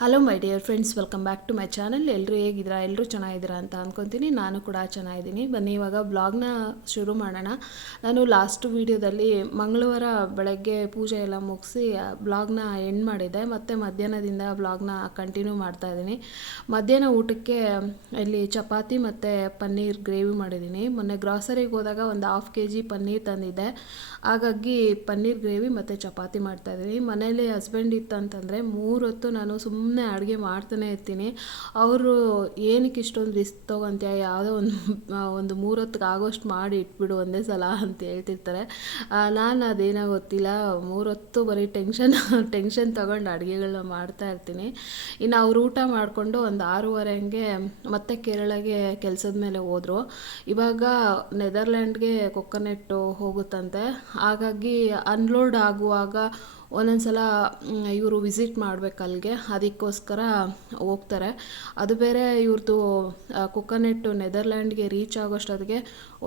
Hello my dear friends, welcome back to my channel. ಎಲ್ಲರೂ ಹೇಗಿದ್ದೀರಾ? ಎಲ್ಲರೂ ಚೆನ್ನಾಗಿದ್ದೀರಾ ಅಂತ ಅಂದ್ಕೊತೀನಿ. ನಾನು ಕೂಡ ಚೆನ್ನಾಗಿದ್ದೀನಿ. ಬನ್ನಿ ಇವಾಗ ಬ್ಲಾಗ್ನ ಶುರು ಮಾಡೋಣ. ನಾನು ಲಾಸ್ಟ್ ವೀಡಿಯೋದಲ್ಲಿ ಮಂಗಳವಾರ ಬೆಳಗ್ಗೆ ಪೂಜೆ ಎಲ್ಲ ಮುಗಿಸಿ ಬ್ಲಾಗ್ನ ಎಂಡ್ ಮಾಡಿದ್ದೆ. ಮತ್ತು ಮಧ್ಯಾಹ್ನದಿಂದ ಬ್ಲಾಗ್ನ ಕಂಟಿನ್ಯೂ ಮಾಡ್ತಾಯಿದ್ದೀನಿ. ಮಧ್ಯಾಹ್ನ ಊಟಕ್ಕೆ ಇಲ್ಲಿ ಚಪಾತಿ ಮತ್ತು ಪನ್ನೀರ್ ಗ್ರೇವಿ ಮಾಡಿದ್ದೀನಿ. ಮೊನ್ನೆ ಗ್ರಾಸರಿಗೆ ಹೋದಾಗ ಒಂದು 1/2 kg ಪನ್ನೀರ್ ತಂದಿದ್ದೆ. ಹಾಗಾಗಿ ಪನ್ನೀರ್ ಗ್ರೇವಿ ಮತ್ತು ಚಪಾತಿ ಮಾಡ್ತಾಯಿದ್ದೀನಿ. ಮನೇಲಿ ಹಸ್ಬೆಂಡ್ ಇತ್ತಂತಂದರೆ 3 ಹೊತ್ತು ನಾನು ಸುಮ್ಮನೆ ಅಡುಗೆ ಮಾಡ್ತಾನೆ ಇರ್ತೀನಿ. ಅವರು ಏನಕ್ಕೆ ಇಷ್ಟೊಂದು ರಿಸ್ಕ್ ತೊಗೊತೀಯ, ಯಾವುದೋ ಒಂದು 3 ಹೊತ್ತಿಗೆ ಆಗೋಷ್ಟು ಮಾಡಿ ಇಟ್ಬಿಡು ಒಂದೇ ಸಲ ಅಂತ ಹೇಳ್ತಿರ್ತಾರೆ. ನಾನು ಅದೇನೋ ಗೊತ್ತಿಲ್ಲ, 3 ಹೊತ್ತು ಬರೀ ಟೆನ್ಷನ್ ತೊಗೊಂಡು ಅಡುಗೆಗಳನ್ನ ಮಾಡ್ತಾ ಇರ್ತೀನಿ. ಇನ್ನು ಅವ್ರು ಊಟ ಮಾಡಿಕೊಂಡು ಒಂದು 6:30 ಹಂಗೆ ಮತ್ತೆ ಕೇರಳಗೆ ಕೆಲಸದ ಮೇಲೆ ಹೋದರು. ಇವಾಗ ನೆದರ್ಲ್ಯಾಂಡ್ಗೆ ಕೊಕೊನೆಟ್ಟು ಹೋಗುತ್ತಂತೆ. ಹಾಗಾಗಿ ಅನ್ಲೋಡ್ ಆಗುವಾಗ ಒಂದೊಂದು ಸಲ ಇವರು ವಿಸಿಟ್ ಮಾಡಬೇಕು ಅಲ್ಲಿಗೆ, ಅದಕ್ಕೋಸ್ಕರ ಹೋಗ್ತಾರೆ. ಅದು ಬೇರೆ ಇವ್ರದ್ದು ಕೊಕೊನೆಟ್ಟು ನೆದರ್ಲ್ಯಾಂಡ್ಗೆ ರೀಚ್ ಆಗೋಷ್ಟೊತ್ತಿಗೆ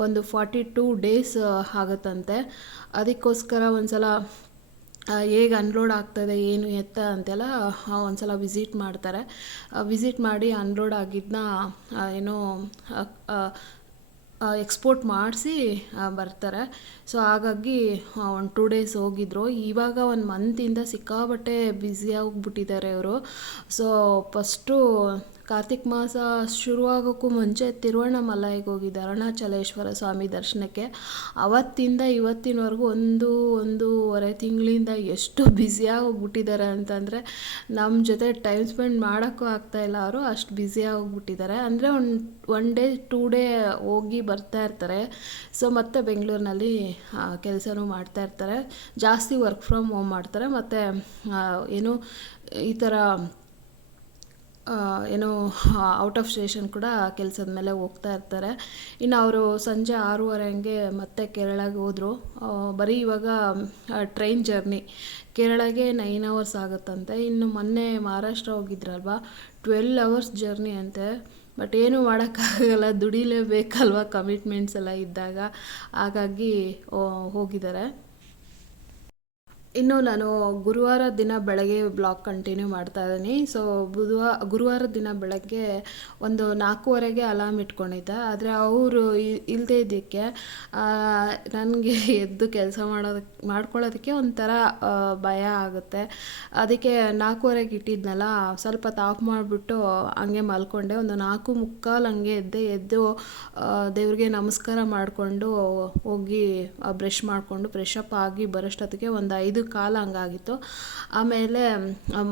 ಒಂದು 42 ಡೇಸ್ ಆಗುತ್ತಂತೆ. ಅದಕ್ಕೋಸ್ಕರ ಒಂದು ಸಲ ಹೇಗೆ ಅನ್ಲೋಡ್ ಆಗ್ತದೆ ಏನು ಎತ್ತ ಅಂತೆಲ್ಲ ಒಂದು ಸಲ ವಿಸಿಟ್ ಮಾಡ್ತಾರೆ. ವಿಸಿಟ್ ಮಾಡಿ ಅನ್ಲೋಡ್ ಆಗಿದ್ದನ್ನ ಏನೋ ಎಕ್ಸ್ಪೋರ್ಟ್ ಮಾಡಿಸಿ ಬರ್ತಾರೆ. ಸೊ ಹಾಗಾಗಿ ಒಂದು 2 ಡೇಸ್ ಹೋಗಿದ್ರು. ಇವಾಗ 1 ಮಂತಿಂದ ಸಿಕ್ಕಾಬಟ್ಟೆ ಬ್ಯುಸಿಯಾಗಿಬಿಟ್ಟಿದ್ದಾರೆ ಅವರು. ಸೊ ಫಸ್ಟು ಕಾರ್ತಿಕ್ ಮಾಸ ಶುರುವಾಗೋಕ್ಕೂ ಮುಂಚೆ ತಿರುವಣ್ಣಾಮಲೈಗೆ ಹೋಗಿದ್ದೆ, ಅರುಣಾಚಲೇಶ್ವರ ಸ್ವಾಮಿ ದರ್ಶನಕ್ಕೆ. ಅವತ್ತಿಂದ ಇವತ್ತಿನವರೆಗೂ ಒಂದೂವರೆ ತಿಂಗಳಿಂದ ಎಷ್ಟು ಬ್ಯುಸಿಯಾಗಿ ಹೋಗ್ಬಿಟ್ಟಿದ್ದಾರೆ ಅಂತಂದರೆ ನಮ್ಮ ಜೊತೆ ಟೈಮ್ ಸ್ಪೆಂಡ್ ಮಾಡೋಕ್ಕೂ ಆಗ್ತಾಯಿಲ್ಲ. ಅವರು ಅಷ್ಟು ಬ್ಯುಸಿಯಾಗಿ ಹೋಗ್ಬಿಟ್ಟಿದ್ದಾರೆ. ಅಂದರೆ 1 ಡೇ 2 ಡೇ ಹೋಗಿ ಬರ್ತಾ ಇರ್ತಾರೆ. ಸೊ ಮತ್ತು ಬೆಂಗಳೂರಿನಲ್ಲಿ ಕೆಲಸನೂ ಮಾಡ್ತಾ ಇರ್ತಾರೆ. ಜಾಸ್ತಿ ವರ್ಕ್ ಫ್ರಮ್ ಹೋಮ್ ಮಾಡ್ತಾರೆ. ಮತ್ತು ಏನು ಈ ಥರ ಏನೋ ಔಟ್ ಆಫ್ ಸ್ಟೇಷನ್ ಕೂಡ ಕೆಲಸದ ಮೇಲೆ ಹೋಗ್ತಾ ಇರ್ತಾರೆ. ಇನ್ನು ಅವರು ಸಂಜೆ 6:30 ಹಂಗೆ ಮತ್ತೆ ಕೇರಳಗೆ ಹೋದರು. ಬರೀ ಇವಾಗ ಟ್ರೈನ್ ಜರ್ನಿ ಕೇರಳಗೆ 9 ಅವರ್ಸ್ ಆಗುತ್ತಂತೆ. ಇನ್ನು ಮೊನ್ನೆ ಮಹಾರಾಷ್ಟ್ರ ಹೋಗಿದ್ರಲ್ವ, 12 ಅವರ್ಸ್ ಜರ್ನಿ ಅಂತೆ. ಬಟ್ ಏನೂ ಮಾಡೋಕ್ಕಾಗಲ್ಲ, ದುಡಿಲೇಬೇಕಲ್ವ, ಕಮಿಟ್ಮೆಂಟ್ಸ್ ಎಲ್ಲ ಇದ್ದಾಗ. ಹಾಗಾಗಿ ಹೋಗಿದ್ದಾರೆ. ಇನ್ನು ನಾನು ಗುರುವಾರ ದಿನ ಬೆಳಗ್ಗೆ ಬ್ಲಾಗ್ ಕಂಟಿನ್ಯೂ ಮಾಡ್ತಾ ಇದ್ದೀನಿ. ಸೊ ಗುರುವಾರ ದಿನ ಬೆಳಗ್ಗೆ ಒಂದು 4:30ಗೆ ಅಲಾರ್ಮ್ ಇಟ್ಕೊಂಡಿದ್ದೆ. ಆದರೆ ಅವರು ಇಲ್ಲದೇ ಇದ್ದಕ್ಕೆ ನನಗೆ ಎದ್ದು ಕೆಲಸ ಮಾಡ್ಕೊಳ್ಳೋದಕ್ಕೆ ಒಂಥರ ಭಯ ಆಗುತ್ತೆ. ಅದಕ್ಕೆ 4:30ಗೆ ಇಟ್ಟಿದ್ನಲ್ಲ, ಸ್ವಲ್ಪ ಆಫ್ ಮಾಡಿಬಿಟ್ಟು ಹಂಗೆ ಮಲ್ಕೊಂಡೆ. ಒಂದು 4:45 ಹಂಗೆ ಎದ್ದು ದೇವ್ರಿಗೆ ನಮಸ್ಕಾರ ಮಾಡಿಕೊಂಡು ಹೋಗಿ ಬ್ರಷ್ ಮಾಡಿಕೊಂಡು ಫ್ರೆಶ್ ಅಪ್ ಆಗಿ ಬರೋಷ್ಟೊತ್ತಿಗೆ ಒಂದು 5:15 ಹಂಗಾಗಿತ್ತು. ಆಮೇಲೆ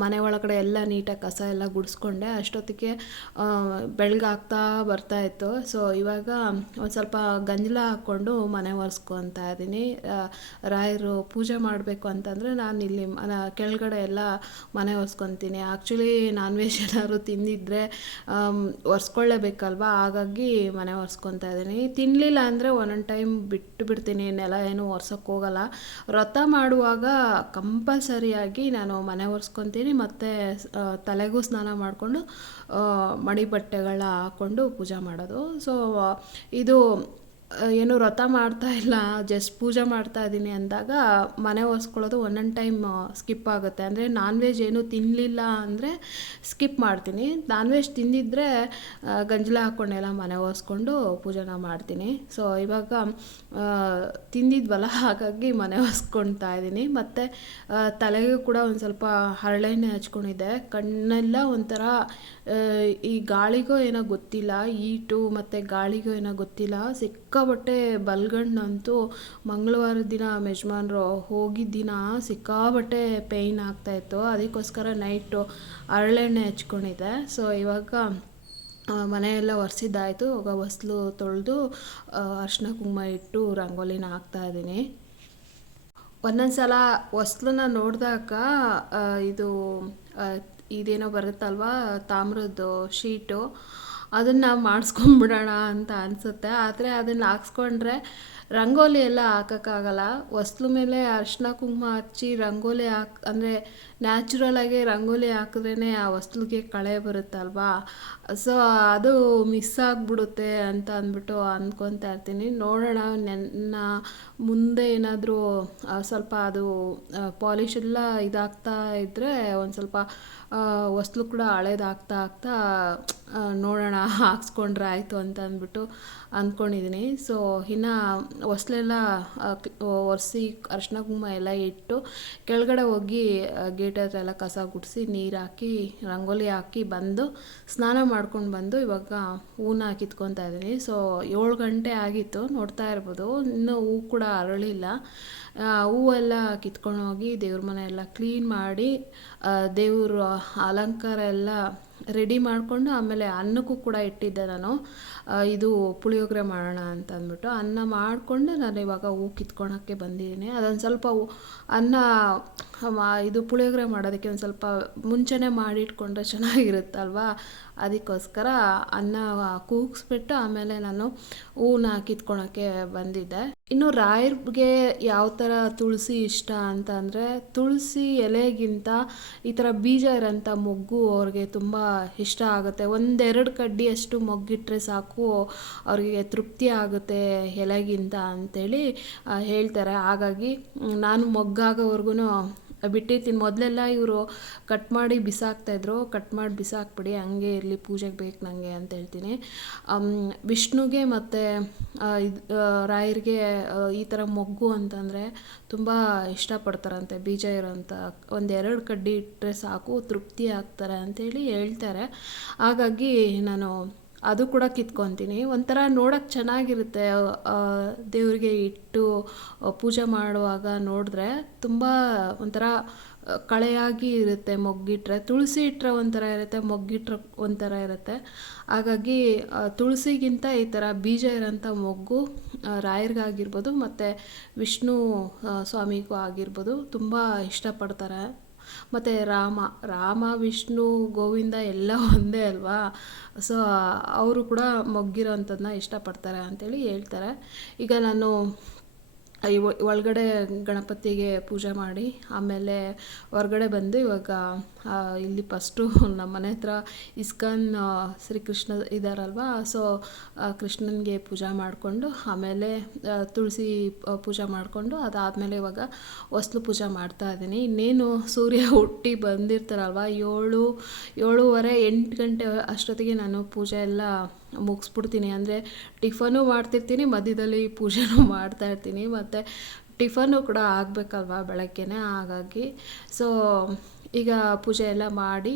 ಮನೆ ಒಳಗಡೆ ಎಲ್ಲ ನೀಟಾಗಿ ಕಸ ಎಲ್ಲ ಗುಡಿಸ್ಕೊಂಡೆ. ಅಷ್ಟೊತ್ತಿಗೆ ಬೆಳಗಾಗ್ತಾ ಬರ್ತಾಯಿತ್ತು. ಸೊ ಇವಾಗ ಒಂದು ಸ್ವಲ್ಪ ಗಂಜಲ ಹಾಕ್ಕೊಂಡು ಮನೆ ಒರೆಸ್ಕೊತಾ ಇದ್ದೀನಿ. ರಾಯರು ಪೂಜೆ ಮಾಡಬೇಕು ಅಂತಂದರೆ ನಾನು ಇಲ್ಲಿ ಕೆಳಗಡೆ ಎಲ್ಲ ಮನೆ ಒರೆಸ್ಕೊತೀನಿ. ಆ್ಯಕ್ಚುಲಿ ನಾನ್ ವೆಜ್ ಏನಾದ್ರು ತಿಂದಿದ್ರೆ ಒರೆಸ್ಕೊಳ್ಳೇಬೇಕಲ್ವ, ಹಾಗಾಗಿ ಮನೆ ಒರೆಸ್ಕೊತಾ ಇದ್ದೀನಿ. ತಿನ್ನಲಿಲ್ಲ ಅಂದರೆ ಒಂದೊಂದು ಟೈಮ್ ಬಿಡ್ತೀನಿ, ನೆಲ ಏನು ಒರ್ಸೋಕ್ಕೆ ಹೋಗಲ್ಲ. ವ್ರತ ಮಾಡುವಾಗ ಕಂಪಲ್ಸರಿಯಾಗಿ ನಾನು ಮನೆ ಒರೆಸ್ಕೊತೀನಿ. ಮತ್ತು ತಲೆಗೂ ಸ್ನಾನ ಮಾಡಿಕೊಂಡು ಮಡಿ ಬಟ್ಟೆಗಳ ಹಾಕ್ಕೊಂಡು ಪೂಜೆ ಮಾಡೋದು. ಸೊ ಇದು ಏನು ವ್ರತ ಮಾಡ್ತಾ ಇಲ್ಲ, ಜಸ್ಟ್ ಪೂಜೆ ಮಾಡ್ತಾ ಇದ್ದೀನಿ ಅಂದಾಗ ಮನೆ ಒರೆಸ್ಕೊಳ್ಳೋದು ಒಂದೊಂದು ಟೈಮ್ ಸ್ಕಿಪ್ ಆಗುತ್ತೆ. ಅಂದರೆ ನಾನ್ ವೆಜ್ ಏನೂ ತಿನ್ನಲಿಲ್ಲ ಅಂದರೆ ಸ್ಕಿಪ್ ಮಾಡ್ತೀನಿ. ನಾನ್ ವೆಜ್ ತಿಂದಿದ್ದರೆ ಗಂಜಲ ಹಾಕ್ಕೊಂಡೆಲ್ಲ ಮನೆ ಒರೆಸ್ಕೊಂಡು ಪೂಜೆನ ಮಾಡ್ತೀನಿ. ಸೊ ಇವಾಗ ತಿಂದಿದ್ವಲ್ಲ, ಹಾಗಾಗಿ ಮನೆ ಒರೆಸ್ಕೊಳ್ತಾ ಇದ್ದೀನಿ. ಮತ್ತು ತಲೆಗೂ ಕೂಡ ಒಂದು ಸ್ವಲ್ಪ ಹರಳೆಣ್ಣೆ ಹಚ್ಕೊಂಡಿದ್ದೆ. ಕಣ್ಣೆಲ್ಲ ಒಂಥರ ಈ ಗಾಳಿಗೋ ಏನೋ ಗೊತ್ತಿಲ್ಲ, ಈಟು ಮತ್ತು ಗಾಳಿಗೋ ಏನೋ ಗೊತ್ತಿಲ್ಲ, ಸಿಕ್ಕಾಬಟ್ಟೆ ಬಲ್ಗಣ್ಣಂತೂ ಮಂಗಳವಾರ ದಿನ ಯಜಮಾನ್ರು ಹೋಗಿದ್ದ ದಿನ ಸಿಕ್ಕಾಬಟ್ಟೆ ಪೇಯ್ನ್ ಆಗ್ತಾಯಿತ್ತು. ಅದಕ್ಕೋಸ್ಕರ ನೈಟು ಹರಳೆಣ್ಣೆ ಹಚ್ಕೊಂಡಿದ್ದೆ. ಸೊ ಇವಾಗ ಮನೆಯೆಲ್ಲ ಒರೆಸಿದ್ದಾಯಿತು. ಇವಾಗ ಹೊಸ್ಲು ತೊಳೆದು ಅರಿಶಿನ ಕುಂಕುಮ ಇಟ್ಟು ರಂಗೋಲಿನ ಹಾಕ್ತಾಯಿದ್ದೀನಿ. ಒಂದೊಂದು ಸಲ ಹೊಸ್ಲನ್ನ ನೋಡಿದಾಗ ಇದೇನೋ ಬರುತ್ತಲ್ವ ತಾಮ್ರದ್ದು ಶೀಟು, ಅದನ್ನು ಮಾಡಿಸ್ಕೊಂಬಿಡೋಣ ಅಂತ ಅನಿಸುತ್ತೆ. ಆದರೆ ಅದನ್ನು ಹಾಕ್ಸ್ಕೊಂಡ್ರೆ ರಂಗೋಲಿ ಎಲ್ಲ ಹಾಕೋಕ್ಕಾಗಲ್ಲ. ಹೊಸ್ಲು ಮೇಲೆ ಅರಿಶಿನ ಕುಂಕುಮ ಹಚ್ಚಿ ರಂಗೋಲಿ ಅಂದರೆ ನ್ಯಾಚುರಲಾಗಿ ರಂಗೋಲಿ ಹಾಕಿದ್ರೇ ಆ ಹೊಸ್ಲಿಗೆ ಕಳೆ ಬರುತ್ತಲ್ವಾ. ಸೊ ಅದು ಮಿಸ್ ಆಗಿಬಿಡುತ್ತೆ ಅಂತ ಅಂದ್ಬಿಟ್ಟು ಅಂದ್ಕೊತಾ ಇರ್ತೀನಿ. ನೋಡೋಣ ನನ್ನ ಮುಂದೆ ಏನಾದರೂ ಸ್ವಲ್ಪ ಅದು ಪಾಲಿಶ್ ಎಲ್ಲ ಇದಾಗ್ತಾ ಇದ್ದರೆ ಒಂದು ಸ್ವಲ್ಪ ಹೊಸ್ಲು ಕೂಡ ಹಳೇದಾಗ್ತಾ ಆಗ್ತಾ ನೋಡೋಣ ಹಾಕ್ಸ್ಕೊಂಡ್ರೆ ಆಯಿತು ಅಂತ ಅಂದ್ಬಿಟ್ಟು ಅಂದ್ಕೊಂಡಿದ್ದೀನಿ. ಸೊ ಇನ್ನು ಹೊಸ್ಲೆಲ್ಲ ಒರೆಸಿ ಅರಿಶಿನ ಕುಂಕುಮ ಎಲ್ಲ ಇಟ್ಟು ಕೆಳಗಡೆ ಹೋಗಿ ಗೇಟ್ ಹತ್ರ ಎಲ್ಲ ಕಸ ಗುಡಿಸಿ ನೀರು ಹಾಕಿ ರಂಗೋಲಿ ಹಾಕಿ ಬಂದು ಸ್ನಾನ ಮಾಡ್ಕೊಂಡು ಬಂದು ಇವಾಗ ಹೂನ ಕಿತ್ಕೊತಾ ಇದ್ದೀನಿ. ಸೊ 7 ಗಂಟೆ ಆಗಿತ್ತು, ನೋಡ್ತಾ ಇರ್ಬೋದು. ಇನ್ನೂ ಹೂ ಕೂಡ ಅರಳಿಲ್ಲ. ಹೂವೆಲ್ಲ ಕಿತ್ಕೊಂಡು ಹೋಗಿ ದೇವ್ರ ಮನೆ ಎಲ್ಲ ಕ್ಲೀನ್ ಮಾಡಿ ದೇವ್ರ ಅಲಂಕಾರ ಎಲ್ಲ ರೆಡಿ ಮಾಡಿಕೊಂಡು ಆಮೇಲೆ ಅನ್ನಕ್ಕೂ ಕೂಡ ಇಟ್ಟಿದ್ದೆ ನಾನು. ಇದು ಪುಳಿಯೋಗರೆ ಮಾಡೋಣ ಅಂತ ಅಂದ್ಬಿಟ್ಟು ಅನ್ನ ಮಾಡಿಕೊಂಡು ನಾನು ಇವಾಗ ಹೂ ಕಿತ್ಕೊಳಕ್ಕೆ ಬಂದಿದ್ದೀನಿ. ಅದೊಂದು ಸ್ವಲ್ಪ ಅನ್ನ ಇದು ಪುಳಿಯೋಗರೆ ಮಾಡೋದಕ್ಕೆ ಒಂದು ಸ್ವಲ್ಪ ಮುಂಚೆನೇ ಮಾಡಿಟ್ಕೊಂಡ್ರೆ ಚೆನ್ನಾಗಿರುತ್ತಲ್ವ. ಅದಕ್ಕೋಸ್ಕರ ಅನ್ನ ಕೂಗಿಸ್ಬಿಟ್ಟು ಆಮೇಲೆ ನಾನು ಹೂನ ಕಿತ್ಕೊಳಕ್ಕೆ ಬಂದಿದ್ದೆ. ಇನ್ನು ರಾಯರ್ಗೆ ಯಾವ ಥರ ತುಳಸಿ ಇಷ್ಟ ಅಂತ ಅಂದರೆ, ತುಳಸಿ ಎಲೆಗಿಂತ ಈ ಥರ ಬೀಜ ಇರೋಂಥ ಮೊಗ್ಗು ಅವ್ರಿಗೆ ತುಂಬ ಇಷ್ಟ ಆಗುತ್ತೆ. 1-2 ಕಡ್ಡಿಯಷ್ಟು ಮೊಗ್ಗಿಟ್ರೆ ಸಾಕು ಅವ್ರಿಗೆ ತೃಪ್ತಿ ಆಗುತ್ತೆ ಎಲೆಗಿಂತ ಅಂಥೇಳಿ ಹೇಳ್ತಾರೆ. ಹಾಗಾಗಿ ನಾನು ಮೊಗ್ಗಾಗೋವರೆಗೂ ಬಿಟ್ಟಿರ್ತೀನಿ. ಮೊದಲೆಲ್ಲ ಇವರು ಕಟ್ ಮಾಡಿ ಬಿಸಾಕ್ತಾಯಿದ್ರು. ಕಟ್ ಮಾಡಿ ಬಿಸಾಕ್ಬಿಡಿ, ಹಂಗೆ ಇರಲಿ, ಪೂಜೆಗೆ ಬೇಕು ನನಗೆ ಅಂತ ಹೇಳ್ತೀನಿ. ವಿಷ್ಣುಗೆ ಮತ್ತು ರಾಯರಿಗೆ ಈ ಥರ ಮೊಗ್ಗು ಅಂತಂದರೆ ತುಂಬ ಇಷ್ಟಪಡ್ತಾರಂತೆ. ಬೀಜ ಇರೋಂಥ 1-2 ಕಡ್ಡಿ ಇಟ್ಟರೆ ಸಾಕು, ತೃಪ್ತಿ ಆಗ್ತಾರೆ ಅಂಥೇಳಿ ಹೇಳ್ತಾರೆ. ಹಾಗಾಗಿ ನಾನು ಅದು ಕೂಡ ಕಿತ್ಕೊತೀನಿ. ಒಂಥರ ನೋಡೋಕ್ಕೆ ಚೆನ್ನಾಗಿರುತ್ತೆ. ದೇವರಿಗೆ ಇಟ್ಟು ಪೂಜೆ ಮಾಡುವಾಗ ನೋಡಿದ್ರೆ ತುಂಬ ಒಂಥರ ಕಳೆಯಾಗಿ ಇರುತ್ತೆ ಮೊಗ್ಗಿಟ್ರೆ. ತುಳಸಿ ಇಟ್ಟರೆ ಒಂಥರ ಇರುತ್ತೆ, ಮೊಗ್ಗಿಟ್ರೆ ಒಂಥರ ಇರುತ್ತೆ. ಹಾಗಾಗಿ ತುಳಸಿಗಿಂತ ಈ ಥರ ಬೀಜ ಇರೋಂಥ ಮೊಗ್ಗು ರಾಯರಿಗಾಗಿರ್ಬೋದು ಮತ್ತು ವಿಷ್ಣು ಸ್ವಾಮಿಗೂ ಆಗಿರ್ಬೋದು ತುಂಬ ಇಷ್ಟಪಡ್ತಾರೆ. ಮತ್ತು ರಾಮ ವಿಷ್ಣು ಗೋವಿಂದ ಎಲ್ಲ ಒಂದೇ ಅಲ್ವಾ. ಸೊ ಅವರು ಕೂಡ ಮೊಗ್ಗಿರೋ ಅಂಥದ್ದನ್ನ ಇಷ್ಟಪಡ್ತಾರೆ ಅಂಥೇಳಿ ಹೇಳ್ತಾರೆ. ಈಗ ನಾನು ಒಳಗಡೆ ಗಣಪತಿಗೆ ಪೂಜೆ ಮಾಡಿ ಆಮೇಲೆ ಹೊರಗಡೆ ಬಂದು ಇವಾಗ ಇಲ್ಲಿ ಫಸ್ಟು ನಮ್ಮ ಮನೆ ಹತ್ರ ಇಸ್ಕಾನ್ ಶ್ರೀಕೃಷ್ಣ ಇದ್ದಾರಲ್ವ. ಸೊ ಕೃಷ್ಣನಿಗೆ ಪೂಜೆ ಮಾಡಿಕೊಂಡು ಆಮೇಲೆ ತುಳಸಿ ಪೂಜೆ ಮಾಡಿಕೊಂಡು ಅದಾದಮೇಲೆ ಇವಾಗ ಹೊಸ್ಲು ಪೂಜೆ ಮಾಡ್ತಾಯಿದ್ದೀನಿ. ಇನ್ನೇನು ಸೂರ್ಯ ಹುಟ್ಟಿ ಬಂದಿರ್ತಾರಲ್ವ, 7:30 8 ಗಂಟೆ ಅಷ್ಟೊತ್ತಿಗೆ ನಾನು ಪೂಜೆ ಎಲ್ಲ ಮುಗಿಸ್ಬಿಡ್ತೀನಿ. ಅಂದರೆ ಟಿಫನು ಮಾಡ್ತಿರ್ತೀನಿ, ಮಧ್ಯದಲ್ಲಿ ಪೂಜೆನೂ ಮಾಡ್ತಾಯಿರ್ತೀನಿ, ಮತ್ತು ಟಿಫನ್ನು ಕೂಡ ಆಗಬೇಕಲ್ವ ಬೆಳಗ್ಗೆನೇ. ಹಾಗಾಗಿ ಸೊ ಈಗ ಪೂಜೆ ಎಲ್ಲ ಮಾಡಿ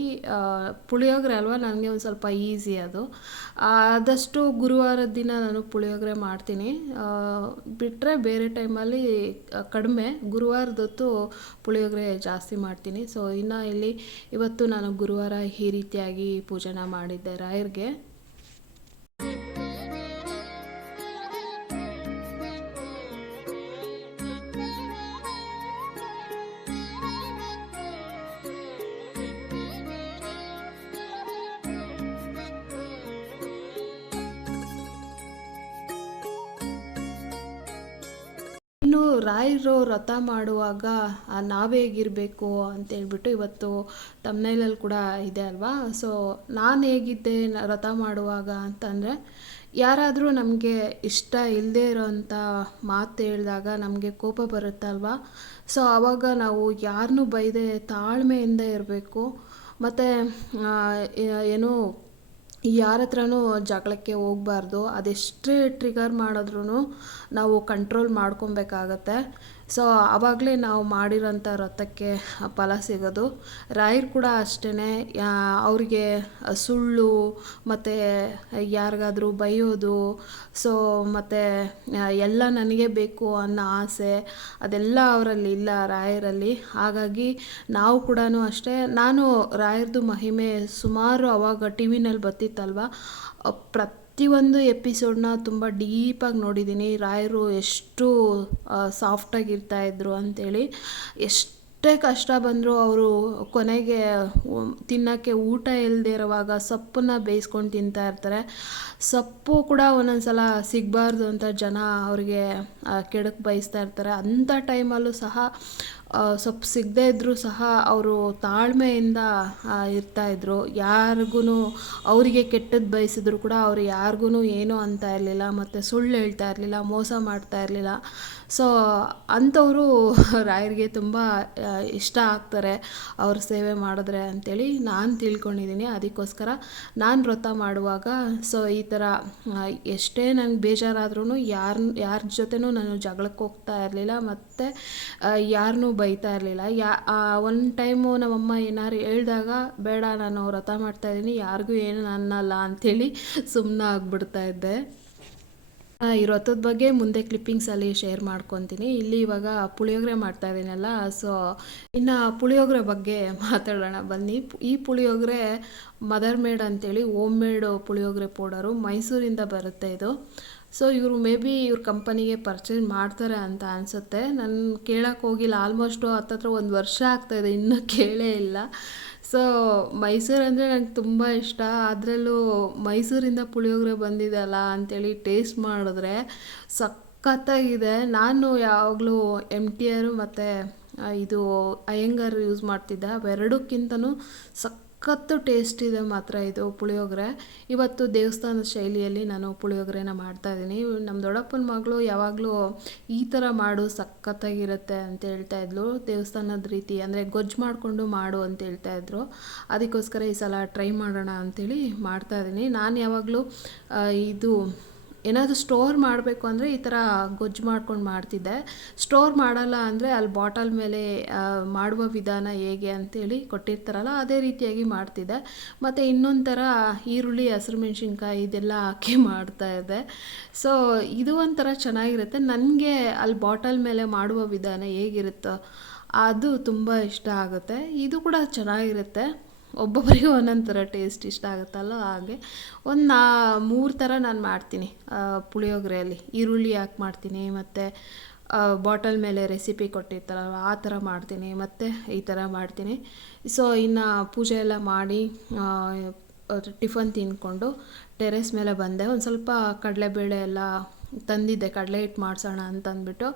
ಪುಳಿಯೋಗರೆ ಅಲ್ವ, ನನಗೆ ಒಂದು ಸ್ವಲ್ಪ ಈಸಿ ಅದು. ಆದಷ್ಟು ಗುರುವಾರದ ದಿನ ನಾನು ಪುಳಿಯೋಗರೆ ಮಾಡ್ತೀನಿ. ಬಿಟ್ಟರೆ ಬೇರೆ ಟೈಮಲ್ಲಿ ಕಡಿಮೆ. ಗುರುವಾರದೊತ್ತು ಪುಳಿಯೋಗರೆ ಜಾಸ್ತಿ ಮಾಡ್ತೀನಿ. ಸೊ ಇನ್ನು ಇಲ್ಲಿ ಇವತ್ತು ನಾನು ಗುರುವಾರ ಈ ರೀತಿಯಾಗಿ ಪೂಜೆನ ಮಾಡಿದ್ದೆ ರಾಯರಿಗೆ. ಇನ್ನು ರಾಯರು ವ್ರತ ಮಾಡುವಾಗ ನಾವು ಹೇಗಿರಬೇಕು ಅಂತೇಳ್ಬಿಟ್ಟು ಇವತ್ತು ತಮ್ಮನೇಲಲ್ಲಿ ಕೂಡ ಇದೆ ಅಲ್ವಾ. ಸೊ ನಾನು ಹೇಗಿದ್ದೆ ವ್ರತ ಮಾಡುವಾಗ ಅಂತಂದರೆ, ಯಾರಾದರೂ ನಮಗೆ ಇಷ್ಟ ಇಲ್ಲದೇ ಇರೋಂಥ ಮಾತು ಹೇಳಿದಾಗ ನಮಗೆ ಕೋಪ ಬರುತ್ತಲ್ವ. ಸೊ ಆವಾಗ ನಾವು ಯಾರನ್ನೂ ಬೈದೆ ತಾಳ್ಮೆಯಿಂದ ಇರಬೇಕು. ಮತ್ತು ಏನು ಯಾರ ಹತ್ರನೂ ಜಗಳಕ್ಕೆ ಹೋಗಬಾರ್ದು. ಅದೆಷ್ಟೇ ಟ್ರಿಗರ್ ಮಾಡಿದ್ರೂ ನಾವು ಕಂಟ್ರೋಲ್ ಮಾಡ್ಕೊಬೇಕಾಗತ್ತೆ. ಸೊ ಆವಾಗಲೇ ನಾವು ಮಾಡಿರೋಂಥ ವ್ರತಕ್ಕೆ ಫಲ ಸಿಗೋದು. ರಾಯರು ಕೂಡ ಅಷ್ಟೇ, ಅವ್ರಿಗೆ ಸುಳ್ಳು ಮತ್ತು ಯಾರಿಗಾದ್ರೂ ಬೈಯೋದು, ಸೊ ಮತ್ತು ಎಲ್ಲ ನನಗೆ ಬೇಕು ಅನ್ನೋ ಆಸೆ ಅದೆಲ್ಲ ಅವರಲ್ಲಿ ಇಲ್ಲ, ರಾಯರಲ್ಲಿ. ಹಾಗಾಗಿ ನಾವು ಕೂಡ ಅಷ್ಟೇ. ನಾನು ರಾಯರದು ಮಹಿಮೆ ಸುಮಾರು ಅವಾಗ ಟಿ ವಿನಲ್ಲಿ ಬರ್ತಿತ್ತಲ್ವ, ಪ್ರತಿಯೊಂದು ಎಪಿಸೋಡ್ನ ತುಂಬ ಡೀಪಾಗಿ ನೋಡಿದ್ದೀನಿ. ರಾಯರು ಎಷ್ಟು ಸಾಫ್ಟಾಗಿರ್ತಾಯಿದ್ರು ಅಂಥೇಳಿ, ಎಷ್ಟು ಎಷ್ಟೇ ಕಷ್ಟ ಬಂದರೂ ಅವರು ಕೊನೆಗೆ ತಿನ್ನೋಕ್ಕೆ ಊಟ ಇಲ್ಲದೆ ಇರುವಾಗ ಸೊಪ್ಪನ್ನ ಬೇಯಿಸ್ಕೊಂಡು ತಿಂತಾ ಇರ್ತಾರೆ. ಸೊಪ್ಪು ಕೂಡ ಒಂದೊಂದು ಸಲ ಸಿಗಬಾರ್ದು ಅಂತ ಜನ ಅವ್ರಿಗೆ ಕೆಡಕ್ಕೆ ಬಯಸ್ತಾ ಇರ್ತಾರೆ. ಅಂಥ ಟೈಮಲ್ಲೂ ಸಹ ಸೊಪ್ಪು ಸಿಗದೇ ಇದ್ದರೂ ಸಹ ಅವರು ತಾಳ್ಮೆಯಿಂದ ಇರ್ತಾಯಿದ್ರು. ಯಾರಿಗೂ ಅವರಿಗೆ ಕೆಟ್ಟದ್ದು ಬಯಸಿದ್ರು ಕೂಡ ಅವರು ಯಾರಿಗೂ ಏನೂ ಅಂತ ಇರಲಿಲ್ಲ, ಮತ್ತು ಸುಳ್ಳು ಹೇಳ್ತಾ ಇರಲಿಲ್ಲ, ಮೋಸ ಮಾಡ್ತಾ ಇರಲಿಲ್ಲ. ಸೊ ಅಂಥವರು ರಾಯರಿಗೆ ತುಂಬ ಇಷ್ಟ ಆಗ್ತಾರೆ ಅವ್ರ ಸೇವೆ ಮಾಡಿದ್ರೆ ಅಂಥೇಳಿ ನಾನು ತಿಳ್ಕೊಂಡಿದ್ದೀನಿ. ಅದಕ್ಕೋಸ್ಕರ ನಾನು ವ್ರತ ಮಾಡುವಾಗ ಸೊ ಈ ಥರ ಎಷ್ಟೇ ನಂಗೆ ಬೇಜಾರಾದ್ರೂ ಯಾರ ಜೊತೆನೂ ನಾನು ಜಗಳಕ್ಕೆ ಹೋಗ್ತಾ ಇರಲಿಲ್ಲ, ಮತ್ತು ಯಾರನ್ನೂ ಬೈತಾ ಇರಲಿಲ್ಲ. ಒಂದು ಟೈಮು ನಮ್ಮಮ್ಮ ಏನಾದ್ರು ಹೇಳಿದಾಗ ಬೇಡ ನಾನು ವ್ರತ ಮಾಡ್ತಾಯಿದ್ದೀನಿ ಯಾರಿಗೂ ಏನು ಅನ್ನಲ್ಲ ಅಂಥೇಳಿ ಸುಮ್ಮನೆ ಆಗ್ಬಿಡ್ತಾ ಇದ್ದೆ. ಈ ವ್ರತದ ಬಗ್ಗೆ ಮುಂದೆ ಕ್ಲಿಪ್ಪಿಂಗ್ಸಲ್ಲಿ ಶೇರ್ ಮಾಡ್ಕೊತೀನಿ. ಇಲ್ಲಿ ಇವಾಗ ಪುಳಿಯೋಗರೆ ಮಾಡ್ತಾ ಇದ್ದೀನಲ್ಲ, ಸೊ ಇನ್ನು ಪುಳಿಯೋಗರೆ ಬಗ್ಗೆ ಮಾತಾಡೋಣ ಬನ್ನಿ. ಈ ಪುಳಿಯೋಗರೆ ಮದರ್ ಮೇಡ್ ಅಂತೇಳಿ ಹೋಮ್ ಮೇಡ್ ಪುಳಿಯೋಗರೆ ಪೌಡರು ಮೈಸೂರಿಂದ ಬರುತ್ತೆ ಇದು. ಸೊ ಇವರು ಮೇ ಬಿ ಇವ್ರ ಕಂಪನಿಗೆ ಪರ್ಚೇಸ್ ಮಾಡ್ತಾರೆ ಅಂತ ಅನಿಸುತ್ತೆ. ನಾನು ಕೇಳೋಕ್ಕೆ ಹೋಗಿಲ್ಲ, ಆಲ್ಮೋಸ್ಟು ಹತ್ತತ್ರ 1 ವರ್ಷ ಆಗ್ತಾಯಿದೆ, ಇನ್ನೂ ಕೇಳೇ ಇಲ್ಲ. ಸೊ ಮೈಸೂರು ಅಂದರೆ ನಂಗೆ ತುಂಬ ಇಷ್ಟ. ಅದರಲ್ಲೂ ಮೈಸೂರಿಂದ ಪುಳಿಯೋಗರೆ ಬಂದಿದೆಯಲ್ಲ ಅಂಥೇಳಿ ಟೇಸ್ಟ್ ಮಾಡಿದ್ರೆ ಸಖತ್ತಾಗಿದೆ. ನಾನು ಯಾವಾಗಲೂ MTR ಮತ್ತು ಇದು ಅಯ್ಯಂಗಾರ್ ಯೂಸ್ ಮಾಡ್ತಿದ್ದೆ. ಅವೆರಡಕ್ಕಿಂತನೂ ಸಖತ್ತು ಟೇಸ್ಟ್ ಇದೆ ಮಾತ್ರ ಇದು ಪುಳಿಯೋಗರೆ. ಇವತ್ತು ದೇವಸ್ಥಾನದ ಶೈಲಿಯಲ್ಲಿ ನಾನು ಪುಳಿಯೋಗರೆನ ಮಾಡ್ತಾಯಿದ್ದೀನಿ. ನಮ್ಮ ದೊಡ್ಡಪ್ಪನ ಮಗಳು ಯಾವಾಗಲೂ ಈ ಥರ ಮಾಡು ಸಖತ್ತಾಗಿರುತ್ತೆ ಅಂತ ಹೇಳ್ತಾಯಿದ್ಲು. ದೇವಸ್ಥಾನದ ರೀತಿ ಅಂದರೆ ಗೊಜ್ಜು ಮಾಡಿಕೊಂಡು ಮಾಡು ಅಂತ ಹೇಳ್ತಾಯಿದ್ರು. ಅದಕ್ಕೋಸ್ಕರ ಈ ಸಲ ಟ್ರೈ ಮಾಡೋಣ ಅಂಥೇಳಿ ಮಾಡ್ತಾಯಿದ್ದೀನಿ. ನಾನು ಯಾವಾಗಲೂ ಇದು ಏನಾದರೂ ಸ್ಟೋರ್ ಮಾಡಬೇಕು ಅಂದರೆ ಈ ಥರ ಗೊಜ್ಜು ಮಾಡ್ಕೊಂಡು ಮಾಡ್ತಿದ್ದೆ. ಸ್ಟೋರ್ ಮಾಡಲ್ಲ ಅಂದರೆ ಅಲ್ಲಿ ಬಾಟಲ್ ಮೇಲೆ ಮಾಡುವ ವಿಧಾನ ಹೇಗೆ ಅಂಥೇಳಿ ಕೊಟ್ಟಿರ್ತಾರಲ್ಲ ಅದೇ ರೀತಿಯಾಗಿ ಮಾಡ್ತಿದ್ದೆ. ಮತ್ತು ಇನ್ನೊಂದು ಥರ ಈರುಳ್ಳಿ, ಹಸಿರು ಮೆಣಸಿನ್ಕಾಯಿ ಇದೆಲ್ಲ ಹಾಕಿ ಮಾಡ್ತಾಯಿದ್ದೆ. ಸೊ ಇದು ಒಂಥರ ಚೆನ್ನಾಗಿರುತ್ತೆ. ನನಗೆ ಅಲ್ಲಿ ಬಾಟಲ್ ಮೇಲೆ ಮಾಡುವ ವಿಧಾನ ಹೇಗಿರುತ್ತೋ ಅದು ತುಂಬ ಇಷ್ಟ ಆಗುತ್ತೆ. ಇದು ಕೂಡ ಚೆನ್ನಾಗಿರುತ್ತೆ. ಒಬ್ಬೊಬ್ಬರಿಗೂ ಒಂದೊಂದು ಥರ ಟೇಸ್ಟ್ ಇಷ್ಟ ಆಗುತ್ತಲ್ಲ, ಹಾಗೆ ಒಂದು 3 ಥರ ನಾನು ಮಾಡ್ತೀನಿ ಪುಳಿಯೋಗರೆಯಲ್ಲಿ. ಈರುಳ್ಳಿ ಹಾಕಿ ಮಾಡ್ತೀನಿ, ಮತ್ತು ಬಾಟಲ್ ಮೇಲೆ ರೆಸಿಪಿ ಕೊಟ್ಟಿರ್ತಾರಲ್ಲ ಆ ಥರ ಮಾಡ್ತೀನಿ, ಮತ್ತು ಈ ಥರ ಮಾಡ್ತೀನಿ. ಸೊ ಇನ್ನು ಪೂಜೆ ಎಲ್ಲ ಮಾಡಿ ಟಿಫನ್ ತಿಂದ್ಕೊಂಡು ಟೆರೆಸ್ ಮೇಲೆ ಬಂದೆ. ಒಂದು ಸ್ವಲ್ಪ ಕಡಲೆಬೇಳೆ ಎಲ್ಲ ತಂದಿದ್ದೆ, ಕಡಲೆ ಹಿಟ್ಟು ಮಾಡಿಸೋಣ ಅಂತಂದ್ಬಿಟ್ಟು.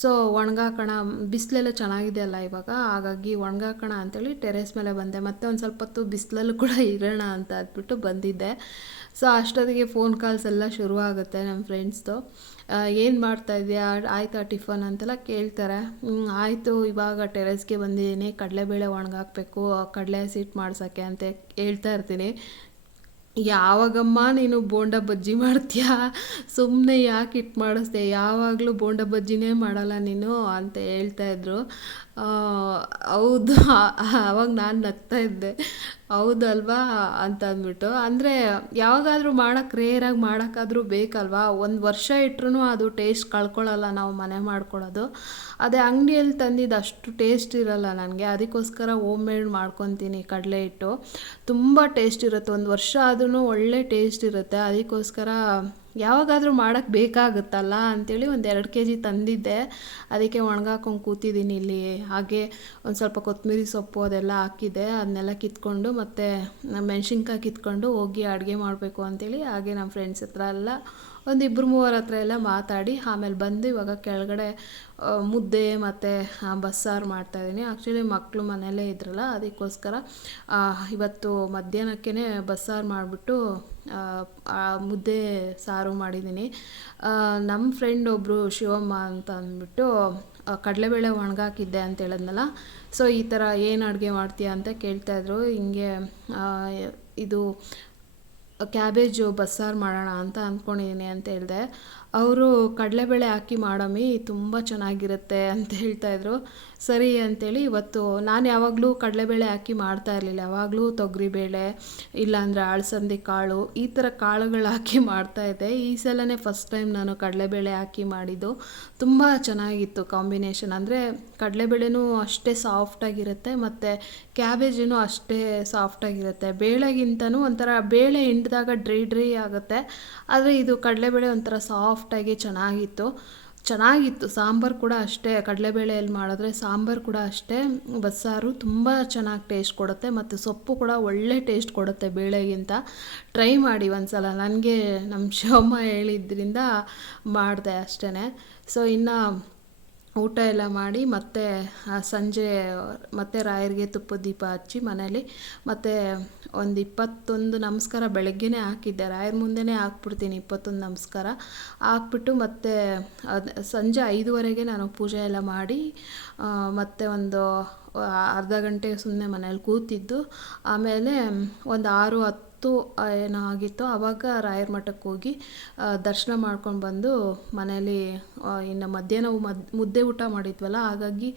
ಸೊ ಒಣಗಾಕೋಣ, ಬಿಸಿಲೆಲ್ಲ ಚೆನ್ನಾಗಿದೆ ಅಲ್ಲ ಇವಾಗ, ಹಾಗಾಗಿ ಒಣಗಾಕೋಣ ಅಂಥೇಳಿ ಟೆರೆಸ್ ಮೇಲೆ ಬಂದೆ. ಮತ್ತು ಒಂದು ಸ್ವಲ್ಪ ಹೊತ್ತು ಬಿಸಿಲಲ್ಲೂ ಕೂಡ ಇರೋಣ ಅಂತ ಅಂದ್ಬಿಟ್ಟು ಬಂದಿದ್ದೆ. ಸೊ ಅಷ್ಟೊತ್ತಿಗೆ ಫೋನ್ ಕಾಲ್ಸ್ ಎಲ್ಲ ಶುರುವಾಗುತ್ತೆ ನಮ್ಮ ಫ್ರೆಂಡ್ಸ್ದು. ಏನು ಮಾಡ್ತಾಯಿದ್ಯಾ, ಆಯಿತಾ ಟಿಫನ್ ಅಂತೆಲ್ಲ ಕೇಳ್ತಾರೆ. ಆಯಿತು, ಇವಾಗ ಟೆರೆಸ್ಗೆ ಬಂದಿದ್ದೀನಿ, ಕಡಲೆಬೇಳೆ ಒಣಗಾಕಬೇಕು, ಕಡಲೆ ಹಸಿಟ್ಟು ಮಾಡ್ಸೋಕ್ಕೆ ಅಂತ ಹೇಳ್ತಾ ಇರ್ತೀನಿ. ಯಾವಾಗಮ್ಮ ನೀನು ಬೋಂಡ ಬಜ್ಜಿ ಮಾಡ್ತೀಯಾ, ಸುಮ್ಮನೆ ಯಾಕೆ ಹಿಟ್ಟು ಮಾಡಿಸ್ದೆ, ಯಾವಾಗಲೂ ಬೋಂಡ ಬಜ್ಜಿನೇ ಮಾಡಲ್ಲ ನೀನು ಅಂತ ಹೇಳ್ತಾಯಿದ್ರು. ಹೌದು, ಆವಾಗ ನಾನು ನಗ್ತಾ ಇದ್ದೆ. ಹೌದಲ್ವಾ ಅಂತ ಅಂದ್ಬಿಟ್ಟು. ಅಂದರೆ ಯಾವಾಗಾದರೂ ಮಾಡೋಕ್ಕೆ ರೇರಾಗಿ ಮಾಡೋಕ್ಕಾದ್ರೂ ಬೇಕಲ್ವಾ. 1 ವರ್ಷ ಇಟ್ರೂ ಅದು ಟೇಸ್ಟ್ ಕಳ್ಕೊಳ್ಳಲ್ಲ ನಾವು ಮನೆ ಮಾಡ್ಕೊಳ್ಳೋದು. ಅದೇ ಅಂಗಡಿಯಲ್ಲಿ ತಂದಿದ್ದು ಅಷ್ಟು ಟೇಸ್ಟ್ ಇರಲ್ಲ ನನಗೆ. ಅದಕ್ಕೋಸ್ಕರ ಹೋಮ್ ಮೇಡ್ ಮಾಡ್ಕೊತೀನಿ. ಕಡಲೆ ಹಿಟ್ಟು ತುಂಬ ಟೇಸ್ಟ್ ಇರುತ್ತೆ, 1 ವರ್ಷ ಆದ್ರೂ ಒಳ್ಳೆ ಟೇಸ್ಟ್ ಇರುತ್ತೆ. ಅದಕ್ಕೋಸ್ಕರ ಯಾವಾಗಾದರೂ ಮಾಡೋಕ್ಕೆ ಬೇಕಾಗುತ್ತಲ್ಲ ಅಂಥೇಳಿ 1-2 kg ತಂದಿದ್ದೆ. ಅದಕ್ಕೆ ಒಣಗಾಕೊಂಡು ಕೂತಿದ್ದೀನಿ ಇಲ್ಲಿ. ಹಾಗೆ ಒಂದು ಸ್ವಲ್ಪ ಕೊತ್ತಂಬರಿ ಸೊಪ್ಪು ಅದೆಲ್ಲ ಹಾಕಿದ್ದೆ, ಅದನ್ನೆಲ್ಲ ಕಿತ್ಕೊಂಡು, ಮತ್ತು ಮೆಣಸಿನ್ಕಾಯಿ ಕಿತ್ಕೊಂಡು ಹೋಗಿ ಅಡುಗೆ ಮಾಡಬೇಕು ಅಂಥೇಳಿ ಹಾಗೆ ನಮ್ಮ ಫ್ರೆಂಡ್ಸ್ ಹತ್ರ ಎಲ್ಲ ಒಂದು 2-3 ಹತ್ರ ಎಲ್ಲ ಮಾತಾಡಿ ಆಮೇಲೆ ಬಂದು ಇವಾಗ ಕೆಳಗಡೆ ಮುದ್ದೆ ಮತ್ತು ಬಸ್ಸಾರು ಮಾಡ್ತಾಯಿದ್ದೀನಿ. ಆ್ಯಕ್ಚುಲಿ ಮಕ್ಕಳು ಮನೆಯಲ್ಲೇ ಇದ್ರಲ್ಲ, ಅದಕ್ಕೋಸ್ಕರ ಇವತ್ತು ಮಧ್ಯಾಹ್ನಕ್ಕೇ ಬಸ್ಸಾರು ಮಾಡಿಬಿಟ್ಟು ಮುದ್ದೆ ಸಾರು ಮಾಡಿದ್ದೀನಿ. ನಮ್ಮ ಫ್ರೆಂಡ್ ಒಬ್ಬರು ಶಿವಮ್ಮ ಅಂತ ಅಂದ್ಬಿಟ್ಟು ಕಡಲೆಬೇಳೆ ಒಣಗಾಕಿದ್ದೆ ಅಂತ ಹೇಳಿದ್ನಲ್ಲ, ಸೊ ಈ ಥರ ಏನು ಅಡುಗೆ ಮಾಡ್ತೀಯಾ ಅಂತ ಕೇಳ್ತಾಯಿದ್ರು. ಹಿಂಗೆ ಇದು ಕ್ಯಾಬೇಜು ಬಸ್ಸಾರು ಮಾಡೋಣ ಅಂತ ಅಂದ್ಕೊಂಡಿದ್ದೀನಿ ಅಂತ ಹೇಳಿದೆ. ಅವರು ಕಡಲೆಬೇಳೆ ಹಾಕಿ ಮಾಡಮ್ಮಿ ತುಂಬ ಚೆನ್ನಾಗಿರುತ್ತೆ ಅಂತ ಹೇಳ್ತಾಯಿದ್ರು. ಸರಿ ಅಂಥೇಳಿ ಇವತ್ತು ನಾನು ಯಾವಾಗಲೂ ಕಡಲೆಬೇಳೆ ಹಾಕಿ ಮಾಡ್ತಾ ಇರಲಿಲ್ಲ. ಯಾವಾಗಲೂ ತೊಗರಿಬೇಳೆ ಇಲ್ಲಾಂದರೆ ಅಲಸಂದೆ ಕಾಳು ಈ ಥರ ಕಾಳುಗಳು ಹಾಕಿ ಮಾಡ್ತಾಯಿದ್ದೆ. ಈ ಸಲನೇ ಫಸ್ಟ್ ಟೈಮ್ ನಾನು ಕಡಲೆಬೇಳೆ ಹಾಕಿ ಮಾಡಿದ್ದು. ತುಂಬ ಚೆನ್ನಾಗಿತ್ತು ಕಾಂಬಿನೇಷನ್. ಅಂದರೆ ಕಡಲೆಬೇಳೆನೂ ಅಷ್ಟೇ ಸಾಫ್ಟಾಗಿರುತ್ತೆ, ಮತ್ತು ಕ್ಯಾಬೇಜೂ ಅಷ್ಟೇ ಸಾಫ್ಟಾಗಿರುತ್ತೆ. ಬೇಳೆಗಿಂತನೂ ಒಂಥರ ಬೇಳೆ ಹಿಂಡಿದಾಗ ಡ್ರೈ ಆಗುತ್ತೆ, ಆದರೆ ಇದು ಕಡಲೆಬೇಳೆ ಒಂಥರ ಸಾಫ್ಟಾಗಿ ಚೆನ್ನಾಗಿತ್ತು. ಚೆನ್ನಾಗಿತ್ತು. ಸಾಂಬಾರು ಕೂಡ ಅಷ್ಟೇ, ಕಡಲೆಬೇಳೆಯಲ್ಲಿ ಮಾಡಿದ್ರೆ ಸಾಂಬಾರು ಕೂಡ ಅಷ್ಟೇ, ಬಸ್ಸಾರು ತುಂಬ ಚೆನ್ನಾಗಿ ಟೇಸ್ಟ್ ಕೊಡುತ್ತೆ ಮತ್ತು ಸೊಪ್ಪು ಕೂಡ ಒಳ್ಳೆ ಟೇಸ್ಟ್ ಕೊಡುತ್ತೆ ಬೇಳೆಗಿಂತ. ಟ್ರೈ ಮಾಡಿ ಒಂದ್ಸಲ. ನನಗೆ ನಮ್ಮ ಶಿವಮ್ಮ ಹೇಳಿದ್ರಿಂದ ಮಾಡಿದೆ ಅಷ್ಟೇ. ಸೊ ಇನ್ನು ಊಟ ಎಲ್ಲ ಮಾಡಿ ಮತ್ತೆ ಸಂಜೆ ಮತ್ತೆ ರಾಯರಿಗೆ ತುಪ್ಪದ ದೀಪ ಹಚ್ಚಿ ಮನೇಲಿ ಮತ್ತೆ ಒಂದು 21 ನಮಸ್ಕಾರ ಬೆಳಗ್ಗೆನೇ ಹಾಕಿದ್ದೆ. ರಾಯರ ಮುಂದೆನೇ ಹಾಕ್ಬಿಡ್ತೀನಿ 21 ನಮಸ್ಕಾರ. ಹಾಕ್ಬಿಟ್ಟು ಮತ್ತೆ ಸಂಜೆ 5:30ಗೆ ನಾನು ಪೂಜೆ ಎಲ್ಲ ಮಾಡಿ ಮತ್ತೆ ಒಂದು ಅರ್ಧ ಗಂಟೆ ಸುಮ್ಮನೆ ಮನೇಲಿ ಕೂತಿದ್ದು. ಆಮೇಲೆ ಒಂದು 6:10 ಏನೋ ಆಗಿತ್ತು. ಆವಾಗ ರಾಯರ ಮಠಕ್ಕೆ ಹೋಗಿ ದರ್ಶನ ಮಾಡ್ಕೊಂಡು ಬಂದು ಮನೇಲಿ ಇನ್ನು ಮಧ್ಯಾಹ್ನ ಮುದ್ದೆ ಊಟ ಮಾಡಿದ್ವಲ್ಲ, ಹಾಗಾಗಿ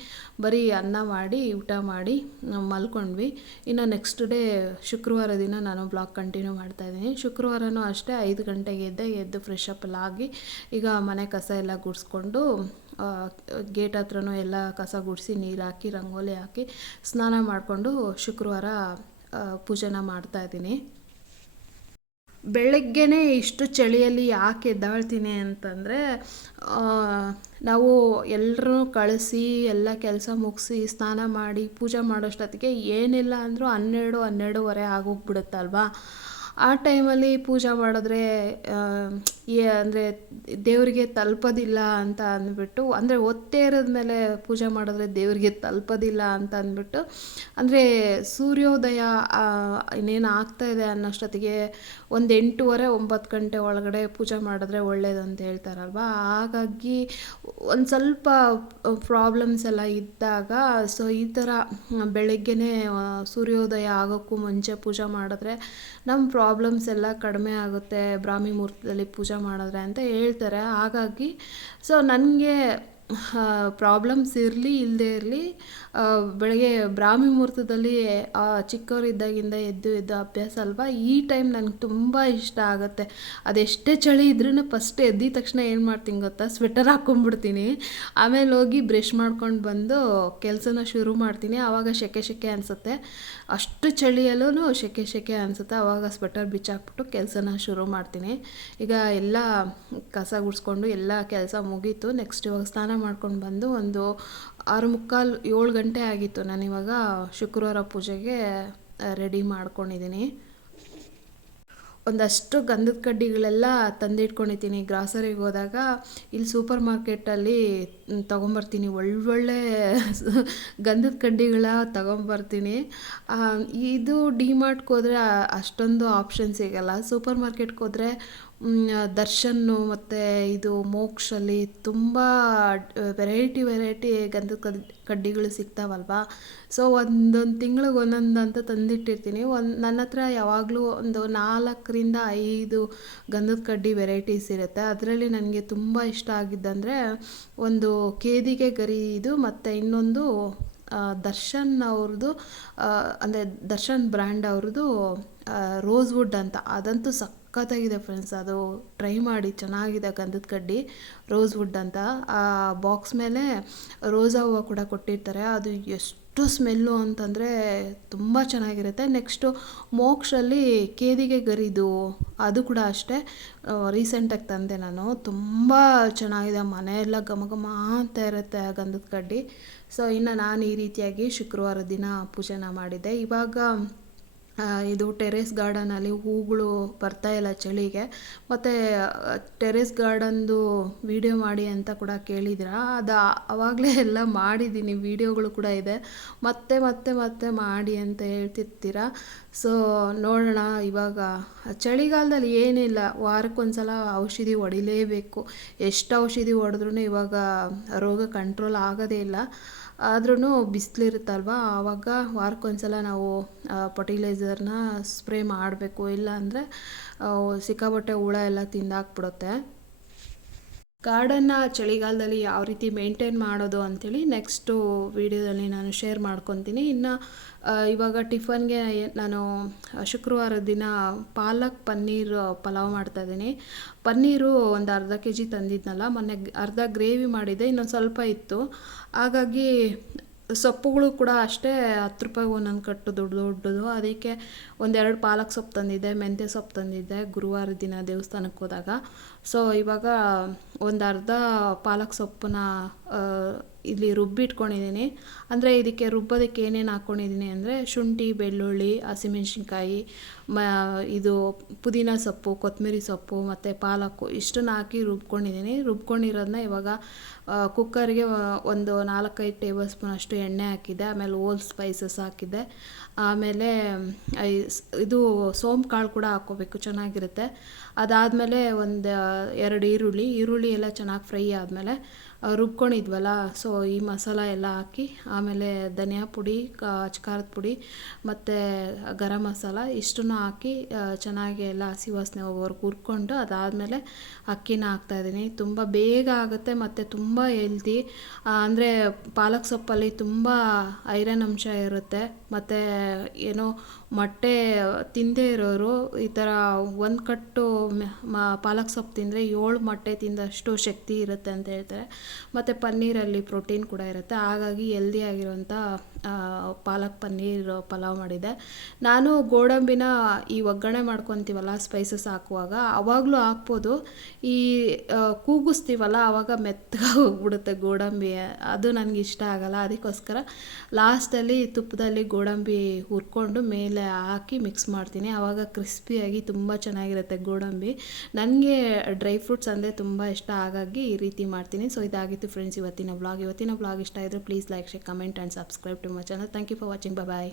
ಬರೀ ಅನ್ನ ಮಾಡಿ ಊಟ ಮಾಡಿ ಮಲ್ಕೊಂಡ್ವಿ. ಇನ್ನು ನೆಕ್ಸ್ಟ್ ಡೇ ಶುಕ್ರವಾರ ದಿನ ನಾನು ಬ್ಲಾಗ್ ಕಂಟಿನ್ಯೂ ಮಾಡ್ತಾಯಿದ್ದೀನಿ. ಶುಕ್ರವಾರನೂ ಅಷ್ಟೇ 5 ಗಂಟೆಗೆ ಎದ್ದು ಫ್ರೆಶ್ ಅಪ್ ಎಲ್ಲ ಆಗಿ ಈಗ ಮನೆ ಕಸ ಎಲ್ಲ ಗುಡಿಸ್ಕೊಂಡು ಗೇಟ್ ಹತ್ರನೂ ಎಲ್ಲ ಕಸ ಗುಡಿಸಿ ನೀರು ಹಾಕಿ ರಂಗೋಲಿ ಹಾಕಿ ಸ್ನಾನ ಮಾಡಿಕೊಂಡು ಶುಕ್ರವಾರ ಪೂಜೆನ ಮಾಡ್ತಾಯಿದ್ದೀನಿ. ಬೆಳಗ್ಗೆನೇ ಇಷ್ಟು ಚಳಿಯಲ್ಲಿ ಯಾಕೆ ಎದ್ದಾಳ್ತೀನಿ ಅಂತಂದರೆ, ನಾವು ಎಲ್ಲರೂ ಕಳಿಸಿ ಎಲ್ಲ ಕೆಲಸ ಮುಗಿಸಿ ಸ್ನಾನ ಮಾಡಿ ಪೂಜೆ ಮಾಡೋಷ್ಟೊತ್ತಿಗೆ ಏನಿಲ್ಲ ಅಂದರೂ 12-12:30 ಆಗೋಗ್ಬಿಡುತ್ತಲ್ವಾ. ಆ ಟೈಮಲ್ಲಿ ಪೂಜೆ ಮಾಡಿದ್ರೆ ಅಂದರೆ ದೇವರಿಗೆ ತಲುಪೋದಿಲ್ಲ ಅಂತ ಅಂದ್ಬಿಟ್ಟು, ಅಂದರೆ ಒತ್ತೇ ಇರೋದ್ಮೇಲೆ ಪೂಜೆ ಮಾಡಿದ್ರೆ ದೇವರಿಗೆ ತಲುಪೋದಿಲ್ಲ ಅಂತ ಅಂದ್ಬಿಟ್ಟು, ಅಂದರೆ ಸೂರ್ಯೋದಯ ಇನ್ನೇನು ಆಗ್ತಾಯಿದೆ ಅನ್ನೋಷ್ಟೊತ್ತಿಗೆ ಒಂದು 8:30-9 ಗಂಟೆ ಒಳಗಡೆ ಪೂಜೆ ಮಾಡಿದ್ರೆ ಒಳ್ಳೇದು ಅಂತ ಹೇಳ್ತಾರಲ್ವ. ಹಾಗಾಗಿ ಒಂದು ಸ್ವಲ್ಪ ಪ್ರಾಬ್ಲಮ್ಸ್ ಎಲ್ಲ ಇದ್ದಾಗ ಸೊ ಈ ಥರ ಬೆಳಗ್ಗೆನೇ ಸೂರ್ಯೋದಯ ಆಗೋಕ್ಕೂ ಮುಂಚೆ ಪೂಜೆ ಮಾಡಿದ್ರೆ ನಮ್ಮ ಪ್ರಾಬ್ಲಮ್ಸ್ ಎಲ್ಲ ಕಡಿಮೆ ಆಗುತ್ತೆ ಬ್ರಾಹ್ಮಿ ಮುಹೂರ್ತದಲ್ಲಿ ಪೂಜೆ ಮಾಡಿದ್ರೆ ಅಂತ ಹೇಳ್ತಾರೆ. ಹಾಗಾಗಿ ಸೊ ನನಗೆ ಪ್ರಾಬ್ಲಮ್ಸ್ ಇರಲಿ ಇಲ್ಲದೇ ಇರಲಿ ಬೆಳಗ್ಗೆ ಬ್ರಾಹ್ಮಿ ಮುಹೂರ್ತದಲ್ಲಿ ಚಿಕ್ಕವರಿದ್ದಾಗಿಂದ ಎದ್ದು ಅಭ್ಯಾಸ ಅಲ್ವಾ. ಈ ಟೈಮ್ ನನಗೆ ತುಂಬ ಇಷ್ಟ ಆಗುತ್ತೆ. ಅದೆಷ್ಟೇ ಚಳಿ ಇದ್ರೂ ಫಸ್ಟ್ ಎದ್ದಿದ ತಕ್ಷಣ ಏನು ಮಾಡ್ತೀನಿ ಗೊತ್ತಾ, ಸ್ವೆಟರ್ ಹಾಕ್ಕೊಂಡ್ಬಿಡ್ತೀನಿ. ಆಮೇಲೆ ಹೋಗಿ ಬ್ರಷ್ ಮಾಡ್ಕೊಂಡು ಬಂದು ಕೆಲಸನ ಶುರು ಮಾಡ್ತೀನಿ. ಆವಾಗ ಸೆಕೆ ಅನಿಸುತ್ತೆ. ಅಷ್ಟು ಚಳಿಯಲ್ಲೂ ಸೆಕೆ ಅನಿಸುತ್ತೆ. ಆವಾಗ ಸ್ವೆಟರ್ ಬಿಚ್ಚಾಕ್ಬಿಟ್ಟು ಕೆಲಸನ ಶುರು ಮಾಡ್ತೀನಿ. ಈಗ ಎಲ್ಲ ಕಸ ಗುಡಿಸ್ಕೊಂಡು ಎಲ್ಲ ಕೆಲಸ ಮುಗೀತು. ನೆಕ್ಸ್ಟ್ ಇವಾಗ ಸ್ನಾನ ಮಾಡ್ಕೊಂಡು ಬಂದು ಒಂದು 6:45-7 ಗಂಟೆ ಆಗಿತ್ತು. ನಾನಿವಾಗ ಶುಕ್ರವಾರ ಪೂಜೆಗೆ ರೆಡಿ ಮಾಡ್ಕೊಂಡಿದ್ದೀನಿ. ಒಂದಷ್ಟು ಗಂಧದ ಕಡ್ಡಿಗಳೆಲ್ಲ ತಂದಿಟ್ಕೊಂಡಿದ್ದೀನಿ. ಗ್ರಾಸರಿಗೆ ಹೋದಾಗ ಇಲ್ಲಿ ಸೂಪರ್ ಮಾರ್ಕೆಟಲ್ಲಿ ತೊಗೊಂಬರ್ತೀನಿ. ಒಳ್ಳೊಳ್ಳೆ ಗಂಧದ ಕಡ್ಡಿಗಳ ತೊಗೊಂಬರ್ತೀನಿ. ಇದು ಡಿಮಾರ್ಟ್ಗೆ ಹೋದರೆ ಅಷ್ಟೊಂದು ಆಪ್ಷನ್ ಸಿಗಲ್ಲ. ಸೂಪರ್ ಮಾರ್ಕೆಟ್ಗೆ ಹೋದರೆ ದರ್ಶನ್ನು ಮತ್ತು ಇದು ಮೋಕ್ಷಲ್ಲಿ ತುಂಬ ವೆರೈಟಿ ಗಂಧದ ಕಡ್ಡಿಗಳು ಸಿಗ್ತಾವಲ್ವ. ಸೊ ಒಂದೊಂದು ತಿಂಗ್ಳಿಗೆ ಒಂದೊಂದು ಅಂತ ತಂದಿಟ್ಟಿರ್ತೀನಿ. ನನ್ನ ಹತ್ರ ಯಾವಾಗಲೂ ಒಂದು 4-5 ಗಂಧದ ಕಡ್ಡಿ ವೆರೈಟೀಸ್ ಇರುತ್ತೆ. ಅದರಲ್ಲಿ ನನಗೆ ತುಂಬ ಇಷ್ಟ ಆಗಿದ್ದಂದರೆ ಒಂದು ಕೇದಿಗೆ ಗರಿ ಇದು, ಮತ್ತು ಇನ್ನೊಂದು ದರ್ಶನ್ ಅವ್ರದ್ದು, ಅಂದರೆ ದರ್ಶನ್ ಬ್ರ್ಯಾಂಡ್ ಅವ್ರದ್ದು ರೋಸ್ವುಡ್ ಅಂತ. ಅದಂತೂ ಸಖತ್ತಾಗಿದೆ ಫ್ರೆಂಡ್ಸ್. ಅದು ಟ್ರೈ ಮಾಡಿ, ಚೆನ್ನಾಗಿದೆ ಗಂಧದ ಕಡ್ಡಿ ರೋಸ್ವುಡ್ ಅಂತ. ಆ ಬಾಕ್ಸ್ ಮೇಲೆ ರೋಸಾ ಹೂವು ಕೂಡ ಕೊಟ್ಟಿರ್ತಾರೆ. ಅದು ಎಷ್ಟು ಸ್ಮೆಲ್ಲು ಅಂತಂದರೆ ತುಂಬ ಚೆನ್ನಾಗಿರುತ್ತೆ. ನೆಕ್ಸ್ಟು ಮೋಕ್ಷಲ್ಲಿ ಕೇದಿಗೆ ಗರಿದು ಅದು ಕೂಡ ಅಷ್ಟೇ ರೀಸೆಂಟಾಗಿ ತಂದೆ ನಾನು. ತುಂಬ ಚೆನ್ನಾಗಿದೆ. ಮನೆಯೆಲ್ಲ ಘಮ ಅಂತ ಇರುತ್ತೆ ಗಂಧದ ಕಡ್ಡಿ. ಸೊ ಇನ್ನು ನಾನು ಈ ರೀತಿಯಾಗಿ ಶುಕ್ರವಾರ ದಿನ ಪೂಜೆನ ಮಾಡಿದ್ದೆ. ಇವಾಗ ಇದು ಟೆರೇಸ್ ಗಾರ್ಡನಲ್ಲಿ ಹೂಗಳು ಬರ್ತಾಯಿಲ್ಲ ಚಳಿಗೆ. ಮತ್ತು ಟೆರೇಸ್ ಗಾರ್ಡನ್ದು ವಿಡಿಯೋ ಮಾಡಿ ಅಂತ ಕೂಡ ಕೇಳಿದ್ರ. ಅದು ಆವಾಗಲೇ ಎಲ್ಲ ಮಾಡಿದ್ದೀನಿ, ವಿಡಿಯೋಗಳು ಕೂಡ ಇದೆ. ಮತ್ತೆ ಮಾಡಿ ಅಂತ ಹೇಳ್ತಿರ್ತೀರ. ಸೊ ನೋಡೋಣ. ಇವಾಗ ಚಳಿಗಾಲದಲ್ಲಿ ಏನಿಲ್ಲ, ವಾರಕ್ಕೊಂದ್ಸಲ ಔಷಧಿ ಹೊಡಿಲೇಬೇಕು. ಎಷ್ಟು ಔಷಧಿ ಹೊಡೆದ್ರೂ ಇವಾಗ ರೋಗ ಕಂಟ್ರೋಲ್ ಆಗೋದೇ ಇಲ್ಲ. ಆದ್ರೂ ಬಿಸಿಲಿರುತ್ತಲ್ವ, ಆವಾಗ ವಾರಕ್ಕೊಂದ್ಸಲ ನಾವು ಫರ್ಟಿಲೈಸರ್ನ ಸ್ಪ್ರೇ ಮಾಡಬೇಕು. ಇಲ್ಲ ಅಂದರೆ ಸಿಕ್ಕಾಪಟ್ಟೆ ಹುಳ ಎಲ್ಲ ತಿಂದಾಕ್ಬಿಡುತ್ತೆ. ಗಾರ್ಡನ್ನ ಚಳಿಗಾಲದಲ್ಲಿ ಯಾವ ರೀತಿ ಮೇಂಟೈನ್ ಮಾಡೋದು ಅಂಥೇಳಿ ನೆಕ್ಸ್ಟು ವೀಡಿಯೋದಲ್ಲಿ ನಾನು ಶೇರ್ ಮಾಡ್ಕೊತೀನಿ. ಇನ್ನು ಇವಾಗ ಟಿಫನ್ಗೆ ನಾನು ಶುಕ್ರವಾರ ದಿನ ಪಾಲಕ್ ಪನ್ನೀರ್ ಪಲಾವ್ ಮಾಡ್ತಾಯಿದ್ದೀನಿ. ಪನ್ನೀರು ಒಂದು ಅರ್ಧ kg ತಂದಿದ್ನಲ್ಲ, ಮೊನ್ನೆ ಅರ್ಧ ಗ್ರೇವಿ ಮಾಡಿದ್ದೆ, ಇನ್ನೊಂದು ಸ್ವಲ್ಪ ಇತ್ತು. ಹಾಗಾಗಿ ಸೊಪ್ಪುಗಳು ಕೂಡ ಅಷ್ಟೇ 10 ರೂಪಾಯಿಗೆ ಒಂದೊಂದು ಕಟ್ಟು ದೊಡ್ಡ ದೊಡ್ಡದು. ಅದಕ್ಕೆ ಒಂದೆರಡು ಪಾಲಕ್ ಸೊಪ್ಪು ತಂದಿದ್ದೆ, ಮೆಂತ್ಯ ಸೊಪ್ಪು ತಂದಿದ್ದೆ ಗುರುವಾರ ದಿನ ದೇವಸ್ಥಾನಕ್ಕೆ ಹೋದಾಗ. ಸೊ ಇವಾಗ ಒಂದು ಅರ್ಧ ಪಾಲಕ್ ಸೊಪ್ಪನ್ನ ಇಲ್ಲಿ ರುಬ್ಬಿಟ್ಕೊಂಡಿದ್ದೀನಿ. ಅಂದರೆ ಇದಕ್ಕೆ ರುಬ್ಬೋದಕ್ಕೆ ಏನೇನು ಹಾಕ್ಕೊಂಡಿದ್ದೀನಿ ಅಂದರೆ ಶುಂಠಿ, ಬೆಳ್ಳುಳ್ಳಿ, ಹಸಿಮೆಣ್ಸಿನ್ಕಾಯಿ, ಇದು ಪುದೀನ ಸೊಪ್ಪು, ಕೊತ್ತಂಬರಿ ಸೊಪ್ಪು ಮತ್ತು ಪಾಲಕ್ಕು ಇಷ್ಟನ್ನು ಹಾಕಿ ರುಬ್ಕೊಂಡಿದ್ದೀನಿ. ರುಬ್ಕೊಂಡಿರೋದನ್ನ ಇವಾಗ ಕುಕ್ಕರ್ಗೆ ಒಂದು 4-5 ಟೇಬಲ್ ಸ್ಪೂನ್ ಅಷ್ಟು ಎಣ್ಣೆ ಹಾಕಿದ್ದೆ. ಆಮೇಲೆ ಓಲ್ ಸ್ಪೈಸಸ್ ಹಾಕಿದ್ದೆ. ಆಮೇಲೆ ಇದು ಸೋಂಪು ಕಾಳು ಕೂಡ ಹಾಕ್ಕೋಬೇಕು, ಚೆನ್ನಾಗಿರುತ್ತೆ. ಅದಾದಮೇಲೆ ಒಂದು 2 ಈರುಳ್ಳಿ ಎಲ್ಲ ಚೆನ್ನಾಗಿ ಫ್ರೈ ಆದಮೇಲೆ ರುಬ್ಕೊಂಡಿದ್ವಲ್ಲ, ಸೊ ಈ ಮಸಾಲ ಎಲ್ಲ ಹಾಕಿ ಆಮೇಲೆ ಧನಿಯಾ ಪುಡಿ, ಖಾರದ ಪುಡಿ ಮತ್ತು ಗರಂ ಮಸಾಲ ಇಷ್ಟನ್ನು ಹಾಕಿ ಚೆನ್ನಾಗಿ ಎಲ್ಲ ಹಸಿ ವಾಸನೆ ಹೋಗೋವರೆಗೂ ಹುರ್ಕೊಂಡು ಅದಾದಮೇಲೆ ಅಕ್ಕಿನ ಹಾಕ್ತಾಯಿದ್ದೀನಿ. ತುಂಬ ಬೇಗ ಆಗುತ್ತೆ ಮತ್ತು ತುಂಬ ಹೆಲ್ದಿ. ಅಂದರೆ ಪಾಲಕ್ ಸೊಪ್ಪಲ್ಲಿ ತುಂಬ ಐರನ್ ಅಂಶ ಇರುತ್ತೆ. ಮತ್ತು ಏನೋ ಮೊಟ್ಟೆ ತಿಂದೇ ಇರೋರು ಈ ಥರ ಒಂದು ಕಟ್ಟು ಪಾಲಕ್ ಸೊಪ್ಪು ತಿಂದರೆ 7 ಮೊಟ್ಟೆ ತಿಂದಷ್ಟು ಶಕ್ತಿ ಇರುತ್ತೆ ಅಂತ ಹೇಳ್ತಾರೆ. ಮತ್ತು ಪನ್ನೀರಲ್ಲಿ ಪ್ರೋಟೀನ್ ಕೂಡ ಇರುತ್ತೆ. ಹಾಗಾಗಿ ಹೆಲ್ದಿಯಾಗಿರೋಂಥ ಪಾಲಕ್ ಪನ್ನೀರ್ ಪಲಾವ್ ಮಾಡಿದ್ದೆ. ನಾನು ಗೋಡಂಬಿನ ಈ ಒಗ್ಗರಣೆ ಮಾಡ್ಕೊತೀವಲ್ಲ ಸ್ಪೈಸಸ್ ಹಾಕುವಾಗ ಆವಾಗಲೂ ಹಾಕ್ಬೋದು. ಈ ಕೂಗಿಸ್ತೀವಲ್ಲ ಆವಾಗ ಮೆತ್ತಗೆ ಹೋಗ್ಬಿಡುತ್ತೆ ಗೋಡಂಬಿ, ಅದು ನನಗೆ ಇಷ್ಟ ಆಗಲ್ಲ. ಅದಕ್ಕೋಸ್ಕರ ಲಾಸ್ಟಲ್ಲಿ ತುಪ್ಪದಲ್ಲಿ ಗೋಡಂಬಿ ಹುರ್ಕೊಂಡು ಮೇಲೆ ಹಾಕಿ ಮಿಕ್ಸ್ ಮಾಡ್ತೀನಿ. ಆವಾಗ ಕ್ರಿಸ್ಪಿಯಾಗಿ ತುಂಬ ಚೆನ್ನಾಗಿರುತ್ತೆ ಗೋಡಂಬಿ. ನನಗೆ ಡ್ರೈ ಫ್ರೂಟ್ಸ್ ಅಂದರೆ ತುಂಬ ಇಷ್ಟ, ಹಾಗಾಗಿ ಈ ರೀತಿ ಮಾಡ್ತೀನಿ. ಸೊ ಇದಾಗಿತ್ತು ಫ್ರೆಂಡ್ಸ್ ಇವತ್ತಿನ ವ್ಲಾಗ್ ಇಷ್ಟ ಇದ್ದರೆ please like, share, comment and subscribe to my channel. Thank you for watching. Bye.